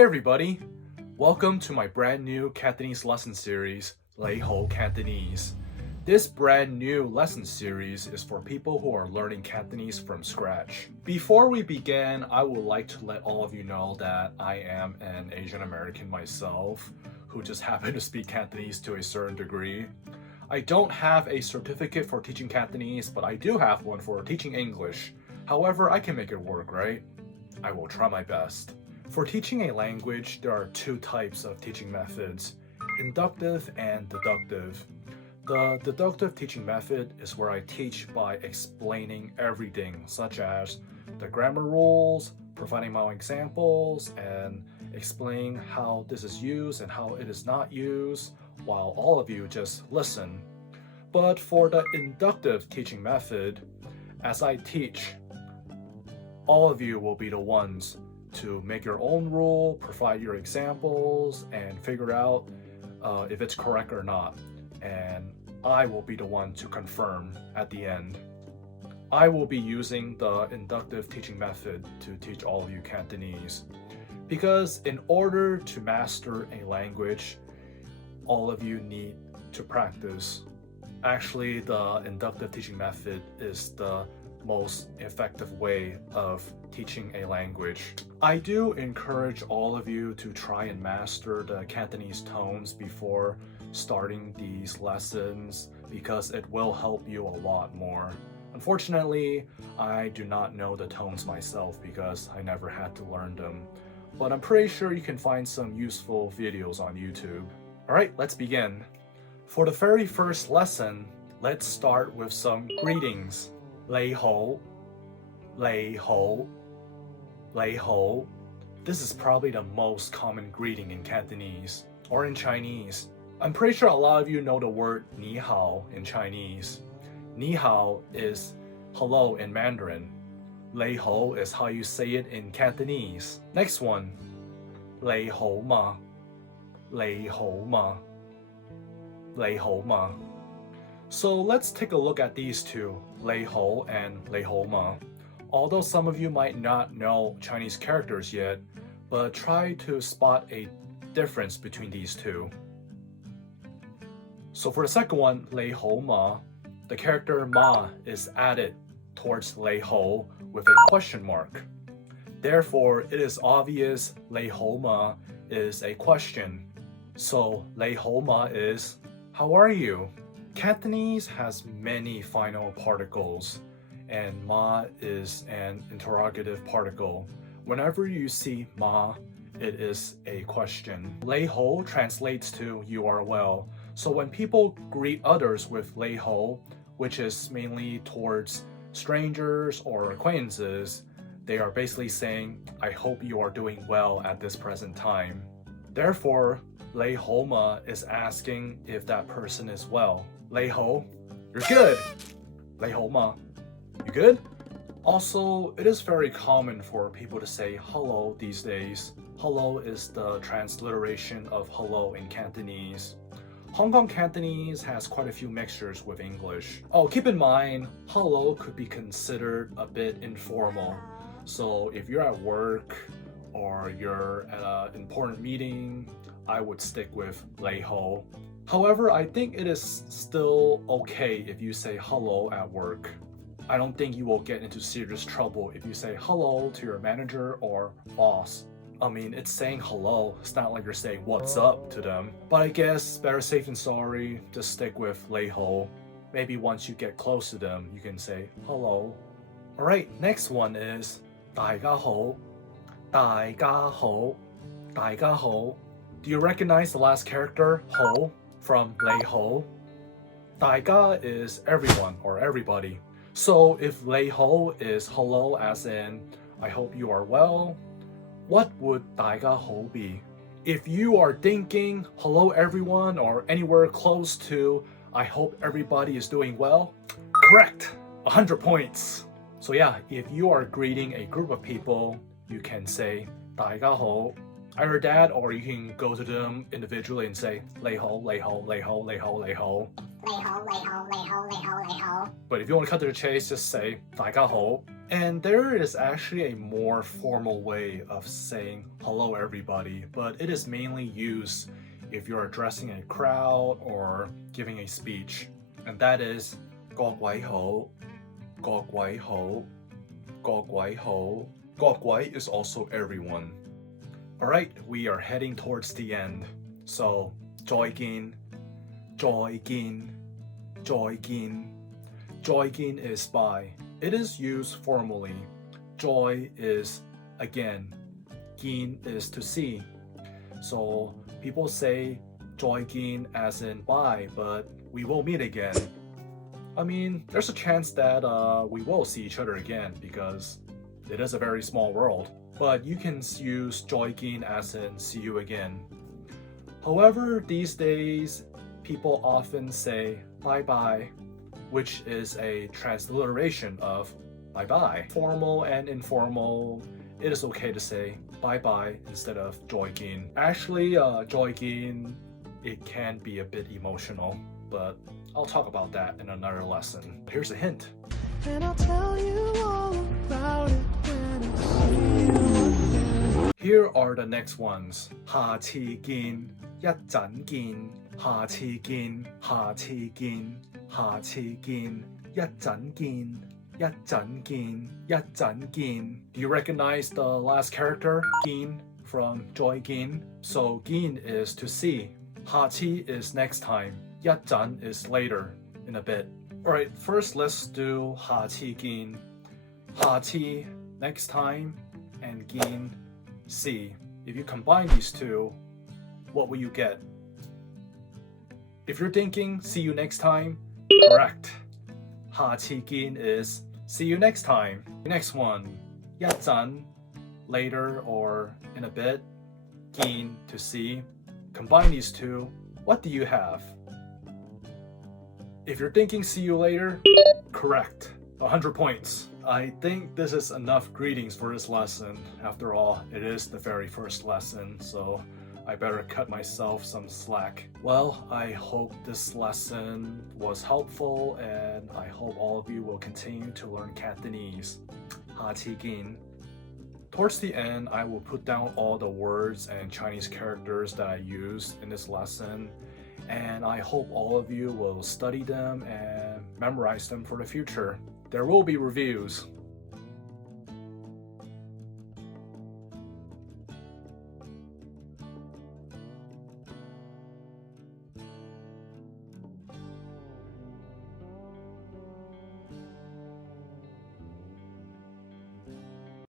Hey everybody! Welcome to my brand new Cantonese lesson series, Nei Ho Cantonese. This brand new lesson series is for people who are learning Cantonese from scratch. Before we begin, I would like to let all of you know that I am an Asian American myself who just happen to speak Cantonese to a certain degree. I don't have a certificate for teaching Cantonese, but I do have one for teaching English. However, I can make it work, right? I will try my best. For teaching a language, there are two types of teaching methods, inductive and deductive. The deductive teaching method is where I teach by explaining everything, such as the grammar rules, providing my own examples, and explaining how this is used and how it is not used, while all of you just listen. But for the inductive teaching method, as I teach, all of you will be the ones to make your own rule, provide your examples, and figure out if it's correct or not. And I will be the one to confirm at the end. I will be using the inductive teaching method to teach all of you Cantonese. Because in order to master a language, all of you need to practice. Actually, the inductive teaching method is the most effective way of teaching a language. I do encourage all of you to try and master the Cantonese tones before starting these lessons because it will help you a lot more. Unfortunately, I do not know the tones myself because I never had to learn them, but I'm pretty sure you can find some useful videos on YouTube. Alright, let's begin. For the very first lesson, let's start with some greetings. Nei Ho, Nei Ho, Nei Ho. This is probably the most common greeting in Cantonese or in Chinese. I'm pretty sure a lot of you know the word Ni hao in Chinese. Ni hao is hello in Mandarin. Nei Ho is how you say it in Cantonese. Next one, Nei Ho ma, Nei Ho ma, Nei Ho ma. So let's take a look at these two, Nei Ho and Nei Ho ma. Although some of you might not know Chinese characters yet, but try to spot a difference between these two. So for the second one, Nei Ho ma, the character ma is added towards Nei Ho with a question mark. Therefore, it is obvious Nei Ho ma is a question. So Nei Ho ma is, how are you? Cantonese has many final particles, and ma is an interrogative particle. Whenever you see ma, it is a question. Nei Ho translates to you are well. So when people greet others with Nei Ho, which is mainly towards strangers or acquaintances, they are basically saying, I hope you are doing well at this present time. Therefore, Nei Ho ma is asking if that person is well. Nei Ho, you're good. Nei Ho ma, you good? Also, it is very common for people to say hello these days. Hello is the transliteration of hello in Cantonese. Hong Kong Cantonese has quite a few mixtures with English. Oh, keep in mind, hello could be considered a bit informal. So if you're at work or you're at an important meeting, I would stick with Nei Ho. However, I think it is still okay if you say hello at work. I don't think you will get into serious trouble if you say hello to your manager or boss. I mean, it's saying hello. It's not like you're saying what's up to them. But I guess better safe than sorry, just stick with Nei Ho. Maybe once you get close to them, you can say hello. Alright, next one is 大家好, 大家好, 大家好. Do you recognize the last character, ho, from Nei Ho? 大家 is everyone or everybody. So if Nei Ho is hello as in I hope you are well, what would 大家好 be? If you are thinking hello everyone or anywhere close to I hope everybody is doing well, correct, 100 points. So yeah, if you are greeting a group of people, you can say 大家好. Either that or you can go to them individually and say 你好, 你好, 你好, 你好, 你好. 你好, 你好, 你好, 你好, 你好. But if you want to cut to the chase, just say 大家好. And there is actually a more formal way of saying hello everybody, but it is mainly used if you're addressing a crowd or giving a speech. And that is 各位好,各位好,各位好. 各位 is also everyone. Alright, we are heading towards the end. So, 再見,再見,再見. 再見 is bye. It is used formally. Joy is again. 見 is to see. So people say 再見 as in bye, but we will meet again. I mean, there's a chance that we will see each other again because it is a very small world. But you can use 再見 as in see you again. However, these days, people often say bye-bye, which is a transliteration of bye-bye. Formal and informal, it is okay to say bye-bye instead of 再見. Actually, 再見, it can be a bit emotional, but I'll talk about that in another lesson. Here's a hint. And I'll tell you all about it when I see you again. Here are the next ones. 下次見,一陣見,下次見,下次見,下次見,一陣見,一陣見,一陣見. Do you recognize the last character, 見, from 再見? So 見 is to see. 下次 is next time. 一陣 is later, in a bit. Alright, first let's do 下次見. 下次, next time, and 見, see. If you combine these two, what will you get? If you're thinking, see you next time, correct. 下次見 is see you next time. Next one, 一陣, later or in a bit. 見 to see. Combine these two, what do you have? If you're thinking see you later, correct. 100 points. I think this is enough greetings for this lesson. After all, it is the very first lesson, so I better cut myself some slack. Well, I hope this lesson was helpful, and I hope all of you will continue to learn Cantonese. 下次見. Towards the end, I will put down all the words and Chinese characters that I used in this lesson, and I hope all of you will study them and memorize them for the future. There will be reviews.